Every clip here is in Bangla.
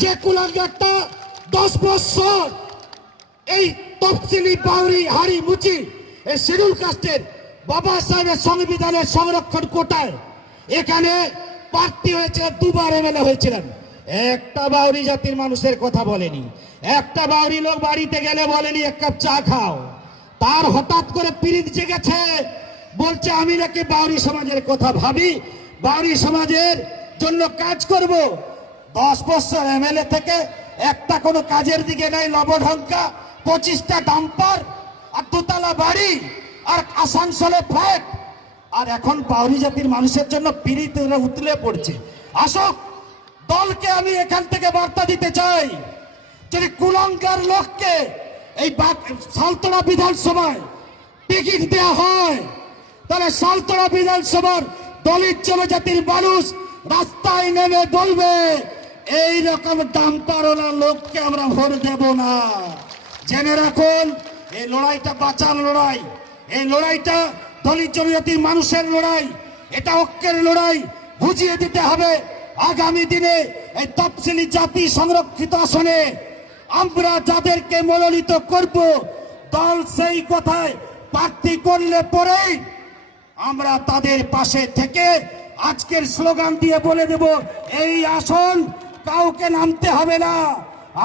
যে কুলাঙ্গারটা দশ বছর এই তফসিলি বাউরি হাড়ি মুচি এই শিডিউল কাস্টের বাবা সাহেবের সংবিধানের সংরক্ষণ কোটায় এখানে প্রার্থী হয়েছে, দুবার এমএলএ হয়েছিলেন। একটা বাউরি জাতির মানুষের কথা বলেনি। একটা বাউরি লোক বাড়িতে গেলে বলেনি, এক কাপ চা খাও। তার হঠাৎ করে পিরিত জেগেছে, বলছে, আমি নাকি বাউরি সমাজের কথা ভাবি। বাউরি সমাজের জন্য কাজ করব। দশ বছর এমএলএ থেকে একটা কোনো কাজের দিকে নেই লবঢঙ্কা পঁচিশটা ডাম্পার, আর দোতলা বাড়ি, আর আসানসোলে ফ্ল্যাট। আর এখন পাউরি জাতির মানুষের জন্য পিড়িত উতলে পড়ছে। আসক, দলকে আমি এখান থেকে বার্তা দিতে চাই, যদি কুলাঙ্গার লোককে এই সালতোড়া বিধানসভায় টিকিট দেওয়া হয়, তাহলে সালতোড়া বিধানসভার দলিত জনজাতির মানুষ রাস্তায় নেমে বলবে এই রকম দামপারওয়ালা লোককে আমরা ভোট দেব না। জেনে রাখুন, এই লড়াইটা বাঁচার লড়াই, এই লড়াইটা দলিত জনজাতির মানুষের লড়াই, এটা ঐক্যের লড়াই, বুঝিয়ে দিতে হবে আগামী দিনে এই তফসিলি জাতি সংরক্ষিত আসনে। আমরা যাদেরকে মনোনীত করব, দল সেই কথায় প্রার্থী করলে পরেই আমরা তাদের পাশে থেকে আজকের স্লোগান দিয়ে বলে দেব, এই আসন কাউকে নামতে হবে না।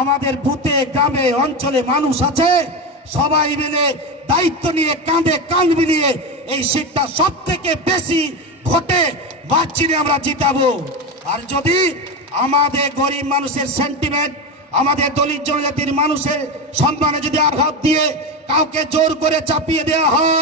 আমাদের বুথে, গ্রামে, অঞ্চলে মানুষ আছে। সবাই মিলে দায়িত্ব নিয়ে, কাঁধে কাঁধ মিলিয়ে এই সিটটা সব থেকে বেশি ভোটে বাচ্চিনে আমরা জিতাবো। আর যদি আমাদের গরিব মানুষের সেন্টিমেন্ট আমাদের দলিত জনজাতির মানুষের সম্মানে যদি আঘাত দিয়ে কাউকে জোর করে চাপিয়ে দেওয়া হয়